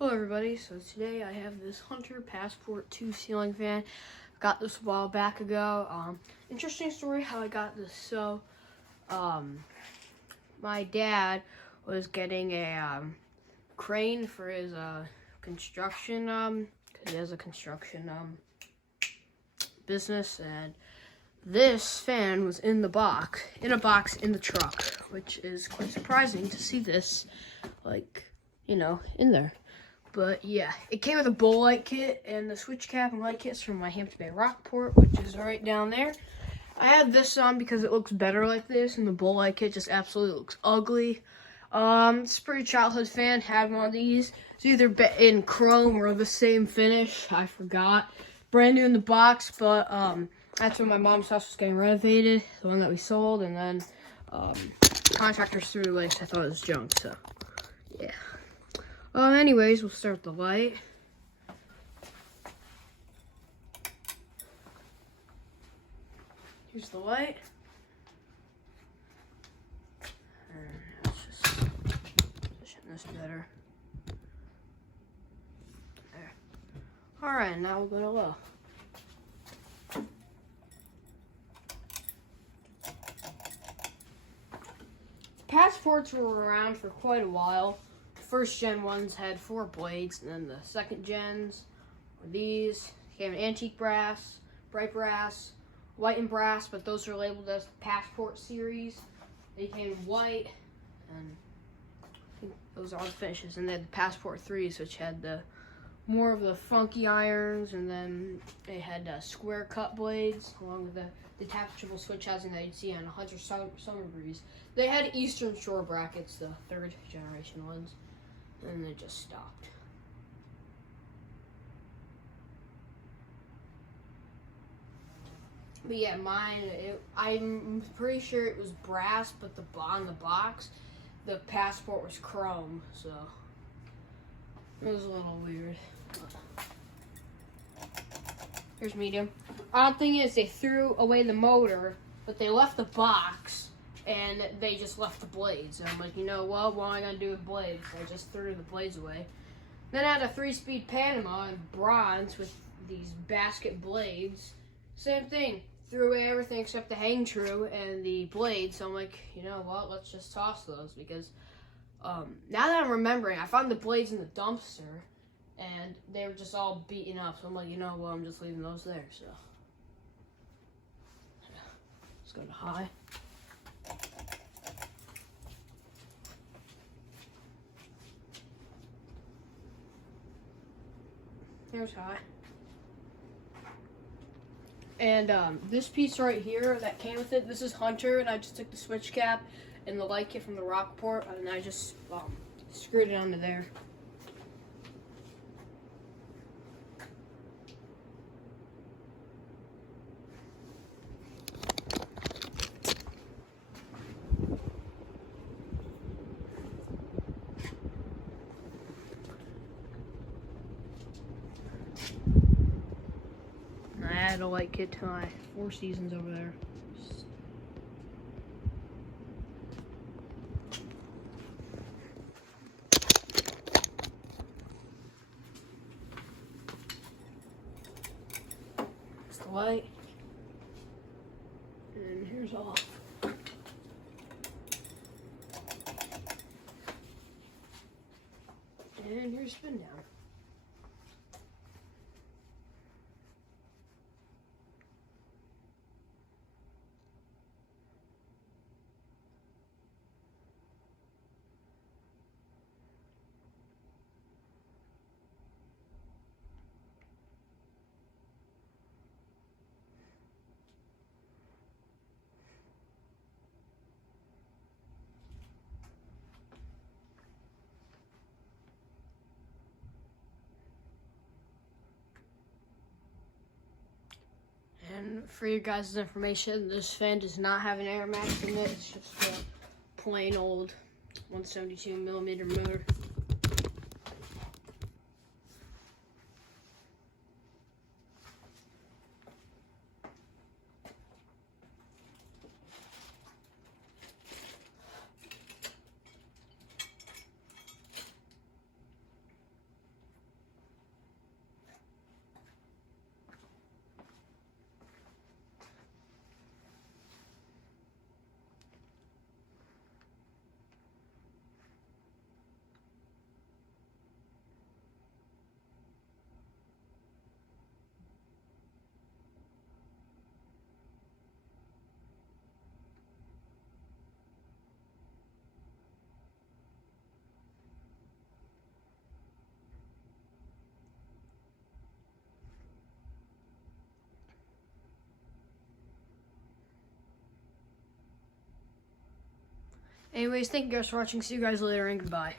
Hello everybody, so today I have this Hunter Passport 2 ceiling fan. Got this a while back ago. Interesting story how I got this. So, my dad was getting a crane for his construction, because he has a construction business, and this fan was in a box in the truck, which is quite surprising to see this, like, in there. But yeah, it came with a bowl light kit and the switch cap and light kits from my Hampton Bay Rockport, which is right down there. I had this on because it looks better like this, and the bowl light kit just absolutely looks ugly. It's a pretty childhood fan. Had one of these. It's either in chrome or the same finish. I forgot. Brand new in the box, but that's when my mom's house was getting renovated. The one that we sold, and then contractors threw it away because I thought it was junk. So yeah. Anyways, we'll start with the light. Here's the light. Let's just position this better. There. Alright, now we'll go to low. Passports were around for quite a while. First gen ones had 4 blades, and then the second gens were these. Came in antique brass, bright brass, white and brass, but those are labeled as the Passport series. They came in white, and I think those are all the finishes. And then the Passport 3s, which had the more of the funky irons, and then they had square cut blades along with the detachable switch housing that you'd see on a Hunter Summer Breeze. They had Eastern Shore brackets, the 3rd generation ones. And it just stopped. But yeah, mine, I'm pretty sure it was brass, but on the box, the Passport was chrome, so it was a little weird. Here's medium. Odd thing is, they threw away the motor, but they left the box, and they just left the blades. And I'm like, you know what? What am I going to do with blades? I just threw the blades away. Then I had a 3-speed Panama in bronze with these basket blades. Same thing. Threw away everything except the hang true and the blades. So I'm like, you know what? Let's just toss those. Because now that I'm remembering, I found the blades in the dumpster, and they were just all beaten up. So I'm like, you know what? I'm just leaving those there. So let's go to high. Here's high. And this piece right here that came with it, this is Hunter, and I just took the switch cap and the light kit from the Rockport, and I just screwed it onto there. I had a light kit to my 4 Seasons over there. That's the light. And here's off. And here's spin down. And for your guys' information, this fan does not have an air match in it. It's just a plain old 172mm motor. Anyways, thank you guys for watching. See you guys later and goodbye.